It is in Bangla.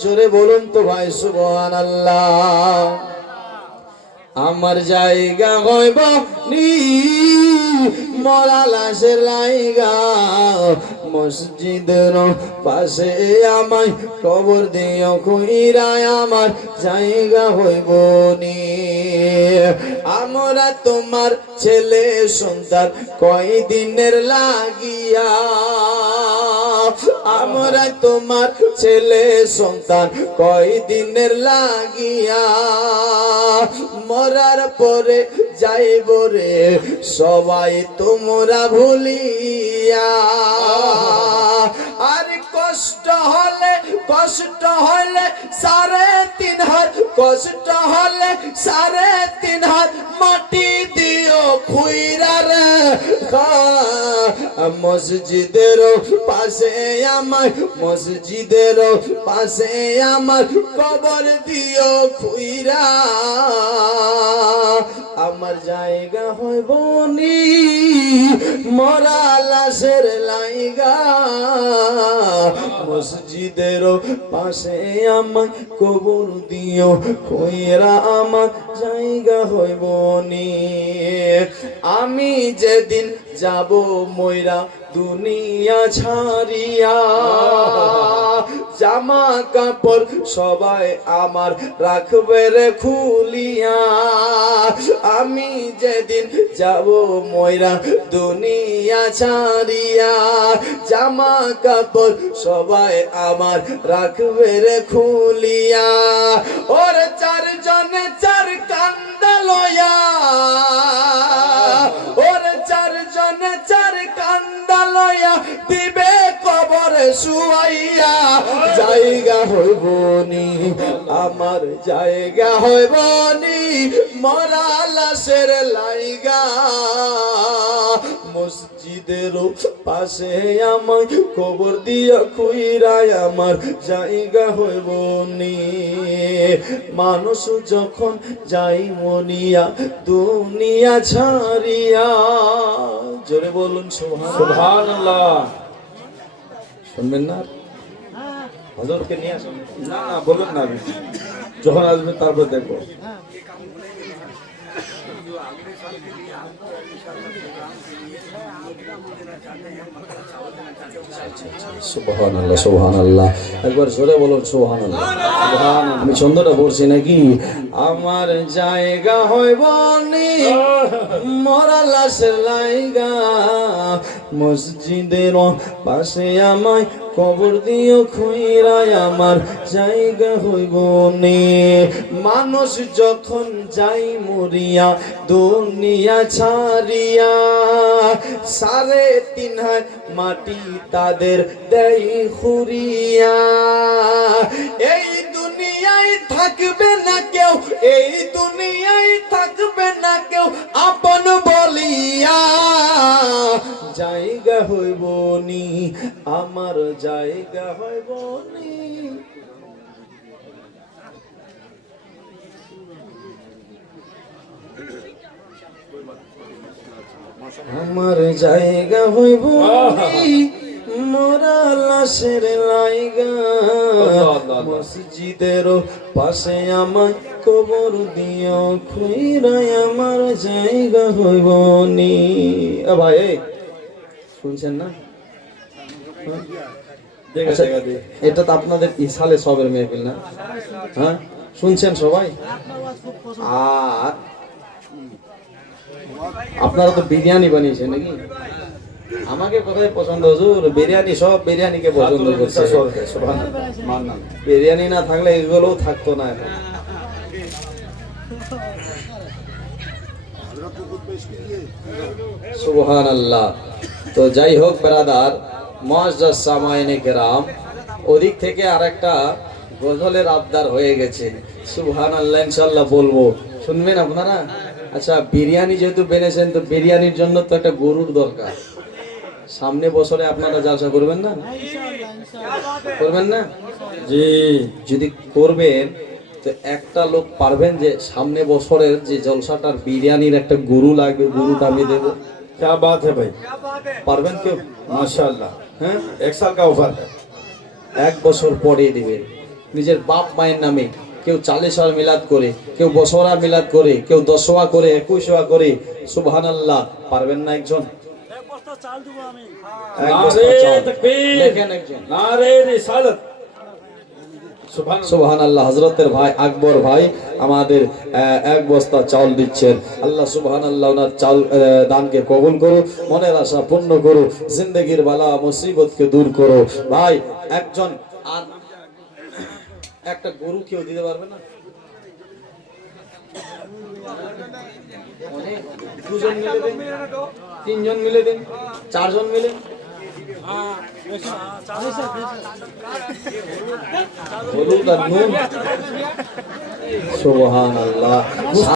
জোরে বলুন তো ভাই সুবহানাল্লাহ। আমার জায়গা হইব নি মরা লাশের লাইগা, মসজিদের পাশে আমায় কবর দিও কইরায় আমার জায়গা হইব নি। আমরা তোমার ছেলে সন্তান কয়দিনের লাগিয়া, আমরা তোমার ছেলে সন্তান কয়দিনের লাগিয়া, মরার পরে যাইব রে সবাই তোমরা ভুলিয়া। আর কষ্ট হলে 3.5 হাত, কষ্ট হলে 3.5 হাত মাটি দিও খুইরা রে। মসজিদের পাশে আমার, মসজিদের পাশে আমার কবর দিও খুইরা, আমার জায়গা হইব নি মরা লাশের লাইগা, মসজিদের পাশে আমার কবর দিও কইরা আমার জায়গা হইব নি। আমি যেদিন যাব মইরা দুনিয়া ছাড়িয়া, জামা কাপড় সবাই আমার রাখবে রে খুলিয়া। আমি যেদিন যাব মইরা দুনিয়া ছাড়িয়া, জামা কাপড় সবাই আমার রাখবে রে খুলিয়া। ওর 4 জনে 4 কান্দা লয়া, ওর 4 জনে 4 কান্দা লয়া দিবে কবরে শুয়াইয়া, জায়গা হইব নি আমার জায়গা হইব নি মরা লাশের লাইগা, মসজিদের পাশে আমায় কবর দিয়া খুইরায় আমার জায়গা হইব নি। মানুষ যখন যাই মনিয়া দুনিয়া ছাড়িয়া, জোরে বলুন সুবহানাল্লাহ। শুনবেন না হযরতকে নিয়ে আসুন। না বলুন না, যখন আসবে তারপর দেখো। সুবহানাল্লাহ সুবহানাল্লাহ, একবার জোরে বলুন সুবহানাল্লাহ। আমি ছন্দটা বলছি নাকি? আমার জায়গা হইব নি মরা লাশের লাইগা, মসজিদের পাশে আমায় কবর দিও খুইরায় আমার জায়গা হইব নি। মানুষ যখন যাই মরিয়া দুনিয়া ছাড়িয়া, 3.5 হাত মাটি তাদের দেই খুরিয়া। এই দুনিয়ায় থাকবে না কেউ, এই দুনিয়ায় থাকবে না কেউ আপন বলিয়া, জায়গা হইব নি আমার জায়গা হইব নি। আমার জায়গা হইব নি মরা লাশের লাইগা, মসজিদের পাশে আমার কবর দিও খুইরায় আমার জায়গা হইব নি। ভাই শুনছেন না? এটা তো আপনাদের ইসালে সবের মেহফিল না? হ্যাঁ শুনছেন সবাই? আর আপনারা তো বিরিয়ানি বানিয়েছেন নাকি? আমাকে কোথায় পছন্দ হুজুর? বিরিয়ানি, সব বিরিয়ানিকে পছন্দ করছে। বিরিয়ানি না থাকলে এগুলোও থাকতো না এখন। সুবহানাল্লাহ। তো যাই হোক ব্রাদার, মুআজ্জাজ সামাইনে কেরাম, ওদিক থেকে আরেকটা গজলের আবদার হয়ে গেছে। সুবহানাল্লাহ, ইনশাআল্লাহ বলবো, শুনবেন আপনারা? আচ্ছা, বিরিয়ানি যেহেতু বেনেছেন তো বিরিয়ানির জন্য তো একটা গরুর দরকার। সামনে বছরে আপনারা জলসা করবেন না? করবেন না? জি, যদি করবেন তো একটা লোক পারবেন যে সামনে বছরের যে জলসাটার বিরিয়ানির একটা গরু লাগবে, গরুটা আমি দেবো। क्या बात है भाई, পারবেন কেউ? মাশাআল্লাহ। হ্যাঁ, 1 साल का ऑफर है, 1 বছর পরে দিবে। নিজের বাপ মায়ের নামে কেউ 40 মিলাদ করে, কেউ বছরা মিলাদ করে, কেউ 10 করে, 21 করে। সুবহানাল্লাহ, পারবেন না একজন? এক বস্তা চাল। লেখেন একজন। সুবহানাল্লাহ। হযরতের ভাই আকবর ভাই আমাদের 1 বস্তা চাল দিচ্ছেন। আল্লাহ সুবহানাল্লাহ ওনার চাল দানকে কবুল করো, মনের আশা পূর্ণ করো, জিন্দেগীর বালা মুসিবতকে দূর করো। ভাই একজন আর একটা গরু কেউ দিতে পারবে না? দুজন মিলে দেন, 3 জন মিলে দেন, 4 জন মিলে। হলুদ আর নুন। সুবহানাল্লাহ।